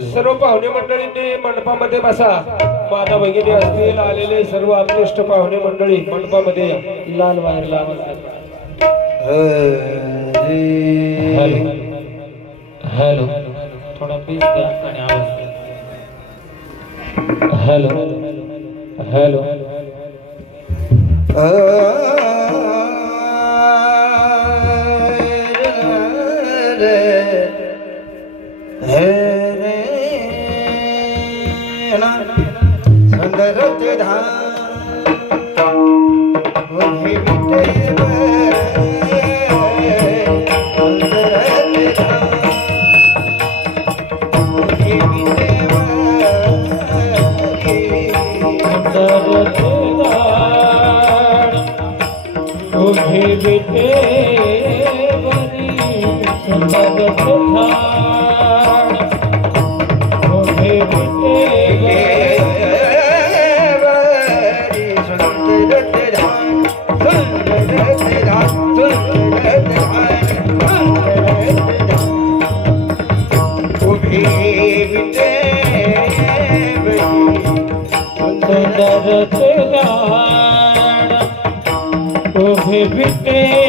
सर्व पाहुणे मंडळींनी मंडपामध्ये बसा. माता भगिनी असतील आलेले सर्व अदृष्ट पाहुणे मंडळी मंडपामध्ये. लाल बाहेर लाल हरी. हॅलो. थोडा पीस द्या आणि आवाज द्या. हॅलो. हॅलो. है सुंदर तुझाड उभे बिटे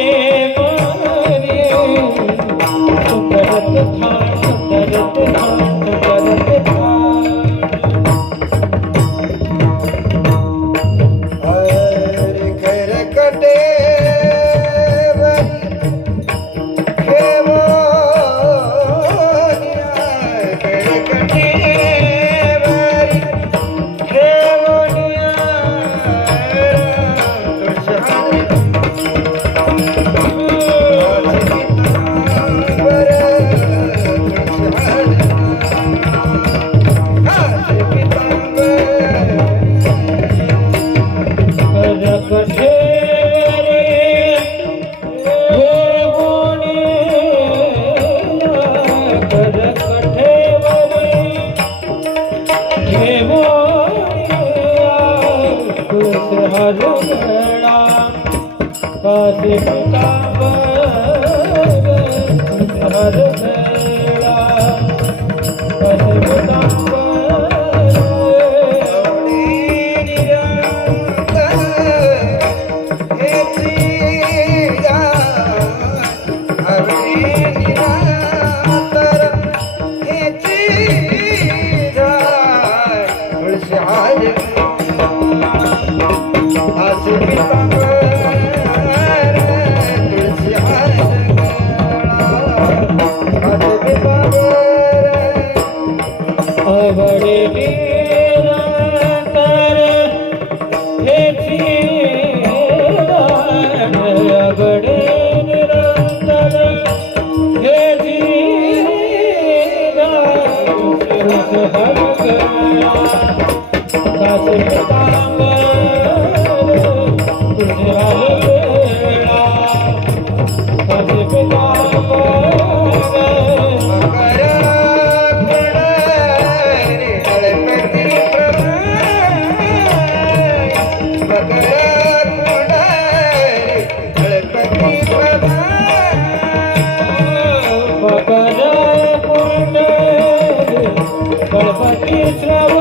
Krishna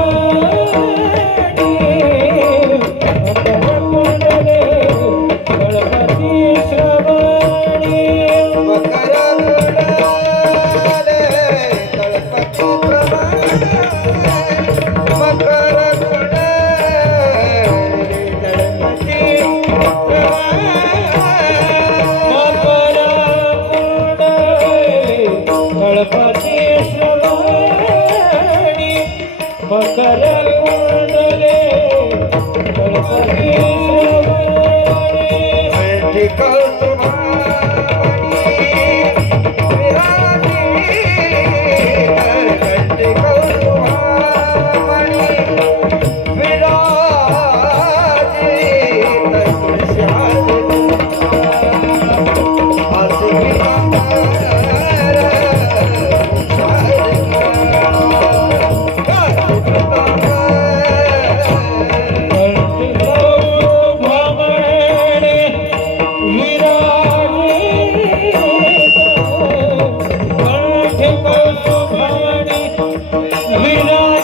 que canto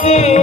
লাগে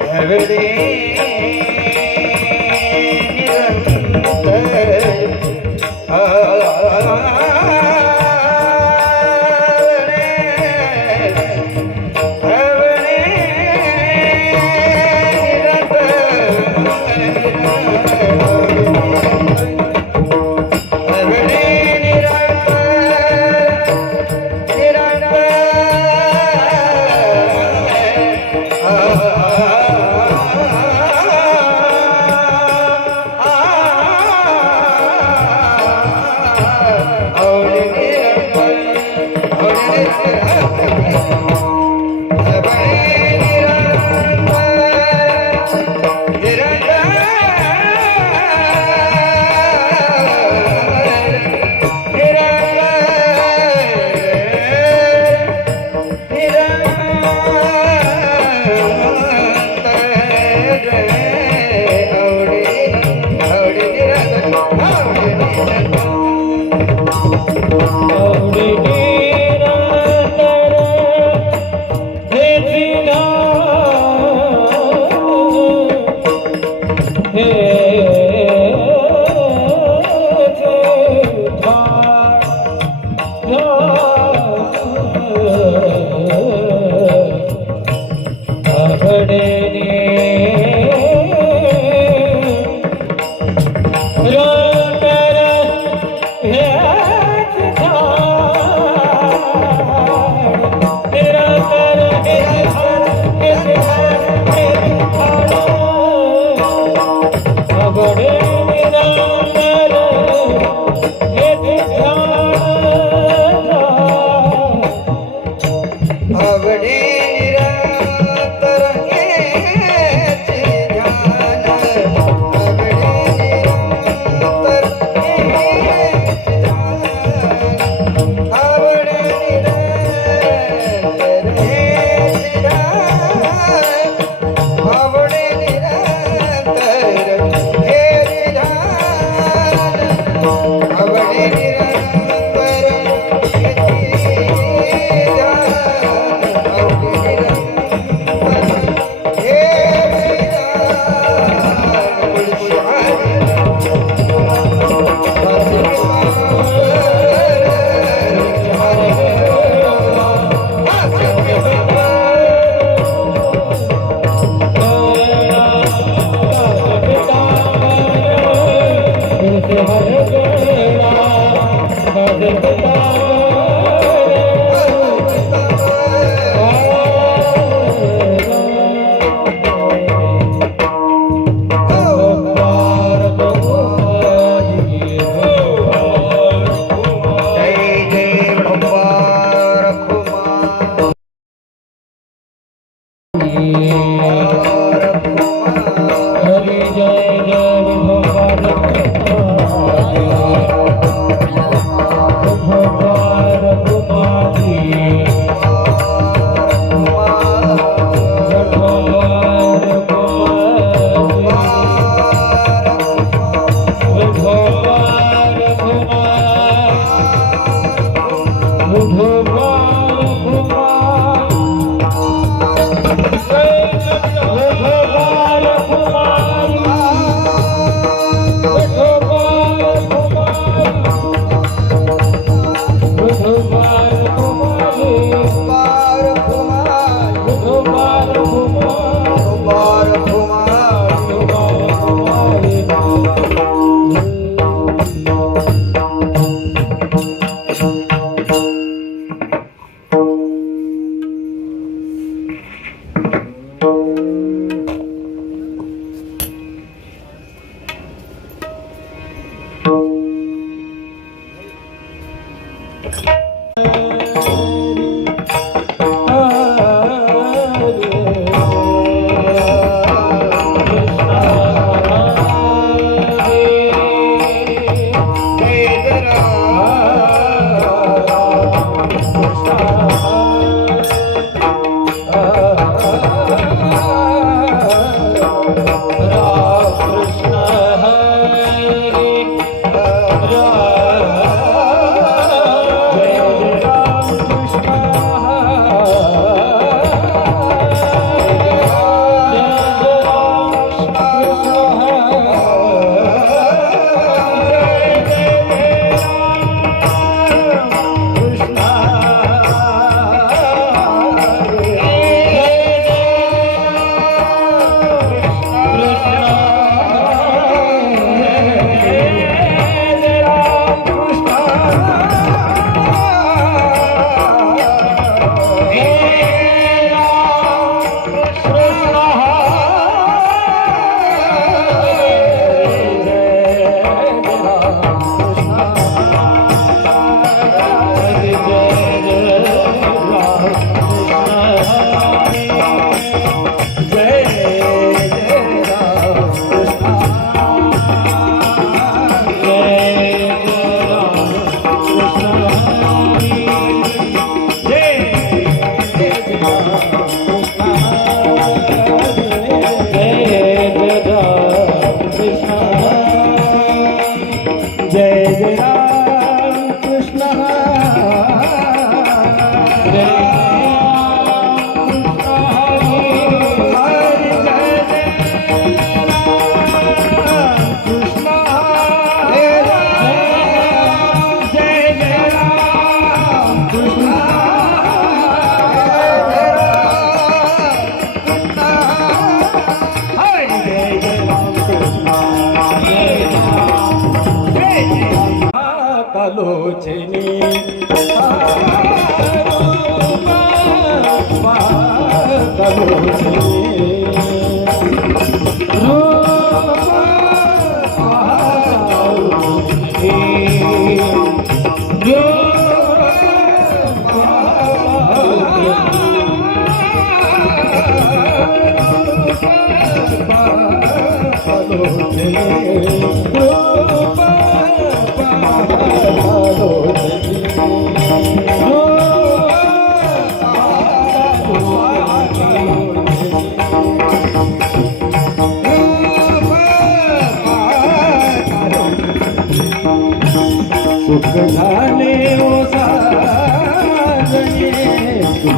every day. पी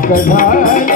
在开。